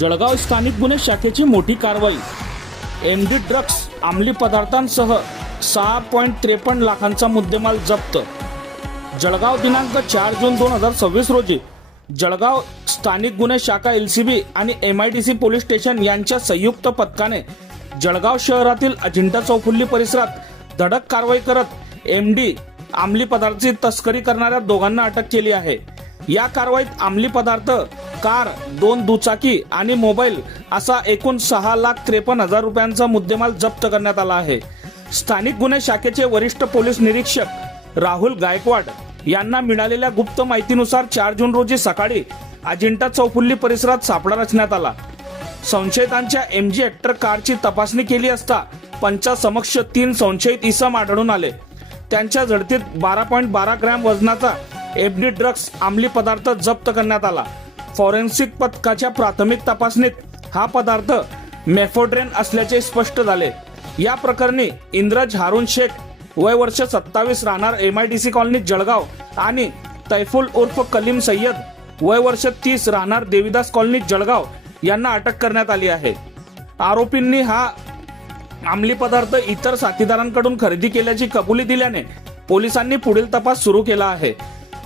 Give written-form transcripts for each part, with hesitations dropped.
जळगाव स्थानिक गुन्हे शाखेची मोठी कारवाई. एमडी ड्रग्स अंमली पदार्थांसह 6.53 लाखांचा मुद्देमाल जप्त. जळगाव दिनांक 4 जून 2026 रोजी जळगाव स्थानिक गुन्हे शाखा LCB आणि MIDC पोलीस स्टेशन यांच्या संयुक्त पथकाने जळगाव शहरातील अजिंठा चौफुल्ली परिसरात धडक कारवाई करत MD अंमली पदार्थाची तस्करी करणाऱ्या दोघांना अटक केली आहे. या कारवाईत अंमली पदार्थ, कार, 2 दुचाकी आणि मोबाईल असा एकूण 6,53,000 रुपयांचा मुद्देमाल जप्त करण्यात आला आहे. स्थानिक गुन्हे शाखेचे वरिष्ठ पोलीस निरीक्षक राहुल गायकवाड यांना मिळालेल्या गुप्त माहितीनुसार 4 जून रोजी सकाळी अजिंठा चौफुल्ली परिसरात सापळा रचण्यात आला. संशयितांच्या MG हेक्टर कारची तपासणी केली असता पंचासमक्ष 3 संशयित इसम आढळून आले. त्यांच्या झडतीत 12.12 ग्रॅम वजनाचा MD ड्रग्स अंमली पदार्थ जप्त करण्यात आला. फॉरेन्सिक पथकाच्या प्राथमिक तपासणीत हा पदार्थ मेफोड्रेन असल्याचे स्पष्ट झाले. या प्रकरणी इंद्रज हारून शेख वय वर्ष 27 राहणार MIDC कॉलनी जळगाव आणि तैफुल उर्फ कलीम सय्यद वय वर्ष 30 राहणार देवीदास कॉलनी जळगाव यांना अटक करण्यात आली आहे. आरोपींनी हा अंमली पदार्थ इतर साथीदारांकडून खरेदी केल्याची कबुली दिल्याने पोलिसांनी पुढील तपास सुरू केला आहे.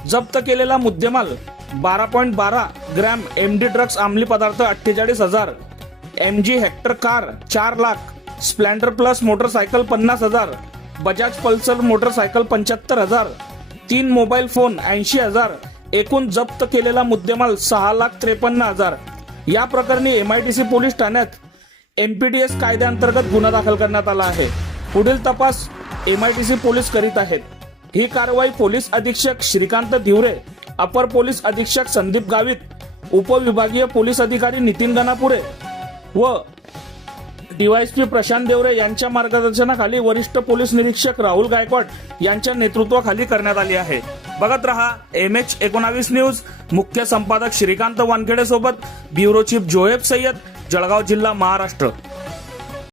जप्त केलेला मुद्देमाल 12.12 ग्रॅम MD ड्रग्स अंमली पदार्थ 48,000, MG hectare car 4 lakh, Splendor plus motorcycle 50,000, Bajaj Pulsar motorcycle 75,000, 3 mobile phone 80,000, एकूण जप्त केलेला मुद्देमाल 6,53,000. या प्रकरणी MIDC पोलीस ठाण्यात MPDS कायद्याअंतर्गत गुन्हा दाखल करण्यात आला आहे. पुढील तपास MIDC पोलीस करीत आहेत. ही कारवाई पोलीस अधीक्षक श्रीकांत धिवरे, अपर पोलीस अधीक्षक संदीप गावित, उपविभागीय पोलीस अधिकारी नितीन गणापुरे व DYSP प्रशांत देवरे यांच्या मार्गदर्शनाखाली वरिष्ठ पोलीस निरीक्षक राहुल गायकवाड यांच्या नेतृत्वाखाली करण्यात आली आहे. बघत रहा MH19 न्यूज. मुख्य संपादक श्रीकांत वानखेडे सोबत ब्युरो चीफ जोहेब सय्यद, जळगाव जिल्हा, महाराष्ट्र.